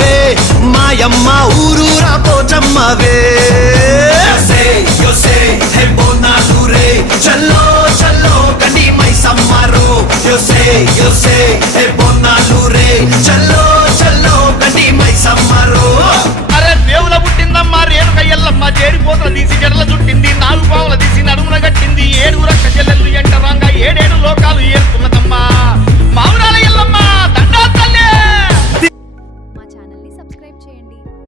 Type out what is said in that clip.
తల్లివే మాయమ్మ ఊరూరా పోచమ్మవే హే బోనాలు రే చల్లో చల్లో గండి మైసమ్మరు హే బోనాలు రే చల్లో చల్లో గండి మైసమ్మరు. అరే దేవుల పుట్టిందమ్మా రేణుక ఎల్లమ్మ చేరిపోతల తీసి జడల చుట్టింది నాలుగు పావుల తీసి నడుమున కట్టింది 7 రక్క చెల్లెళ్ళు ఎంటరాంగా 7 లోకాలు ఏరుతున్నదమ్మా మావురాల ఎల్లమ్మ దండా తల్లే. మా ఛానల్ ని సబ్స్క్రైబ్ చేయండి.